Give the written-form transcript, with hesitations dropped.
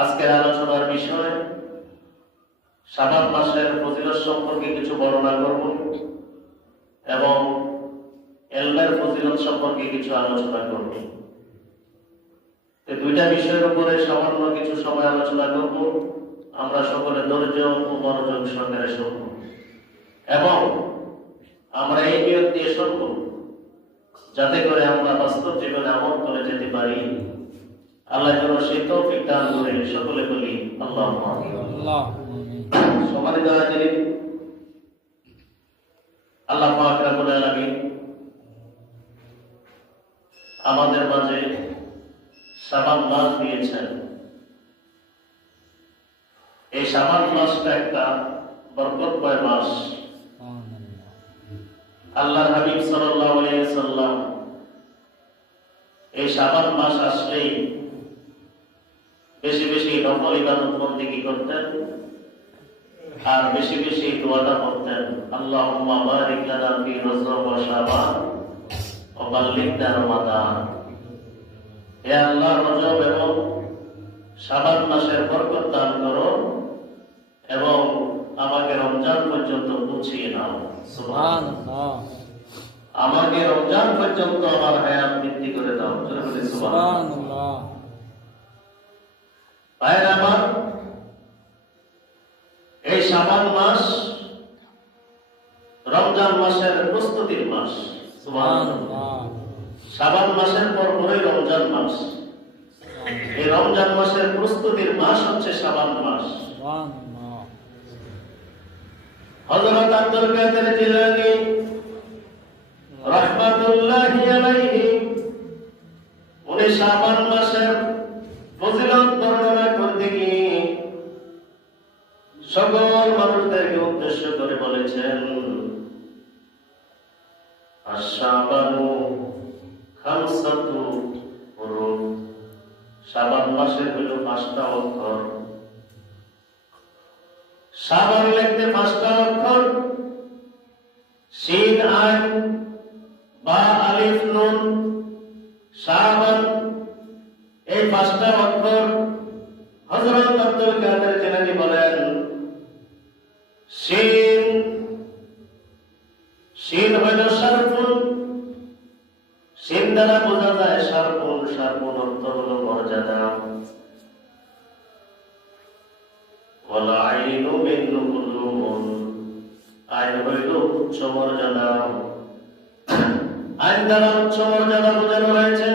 আজকের আলোচনার বিষয় শাবান মাসের ফজিলত সম্পর্কে কিছু বর্ণনা করব এবং ইলমের ফজিলত সম্পর্কে কিছু আলোচনা করব। এই দুইটা বিষয়ের উপরে সামান্য কিছু সময় আলোচনা করব। আমরা সকলে ধৈর্য ও মনোযোগ সহকারে শুনব এবং আমরা এই নিয়ত দিয়ে শুনব যাতে করে আমরা বাস্তব জীবনে আমল করে যেতে পারি। আল্লাহ যেন সেই তৌফিক দান করেন। সকলে বলি আল্লাহুম্মা আমিন। সম্মানিত হাজিরিন, আল্লাহ পাক রব্বুল আলামিন আমাদের মাঝে শাবান মাস দিয়েছেন। এই শাবান মাসটা একটা বরকতময় মাস। আল্লাহর হাবিব সাল্লাল্লাহু আলাইহি ওয়াসাল্লাম এই শাবান মাস আসলেই বেশি বেশি নফল ইবাদত বন্দেগী করতেন আর বেশি বেশি দোয়াটা করতেন, আল্লাহুম্মা বারিক লানা ফি রজব ওয়া শাবান ওয়া বাল্লিগনা রমাদান। হে আল্লাহ, রজব এবং শাবান মাসের বরকত দান করো এবং আমাকে রমজান পর্যন্ত পৌঁছিয়ে নাও। সুবহানাল্লাহ। আমাকে রমজান পর্যন্ত আমার হায়াত বৃদ্ধি করে দাও। সুবহানাল্লাহ। ভাইরা আমার, এই শাবান মাস রমজান মাসের প্রস্তুতির মাস। সুবহানাল্লাহ। শাবান মাসের পরপরই রমজান মাস। এই রমজান মাসের প্রস্তুতির মাস হচ্ছে শাবান মাস। হযরত আব্দুল কাদের জিলানী রাহমাতুল্লাহি আলাইহি উনি শাবান মাসের ফজিলত বর্ণনা করতে গিয়ে সকল মানুষদেরকে উদ্দেশ্য করে বলেছেন, আশ-শাবানু খামসাতু হুরুফ। শাবান মাসের হলো 5টা অক্ষর। শাবান লিখতে 5টা অক্ষর, শিন আইন বা আলিফ নুন শাবান, এই 5টা অক্ষর। হযরত আব্দুল কাদের জিলানী বলেন, শিন হইল শারফুন। শিন দ্বারা বোঝা যায় শারফুন। শারফুন অর্থ হলো মর্যাদা। ওয়াল আইনু মিন নুজুমুন। আইন হইল উচ্চ মর্যাদা। আইন দ্বারা উচ্চ মর্যাদা বোঝানো হয়েছে।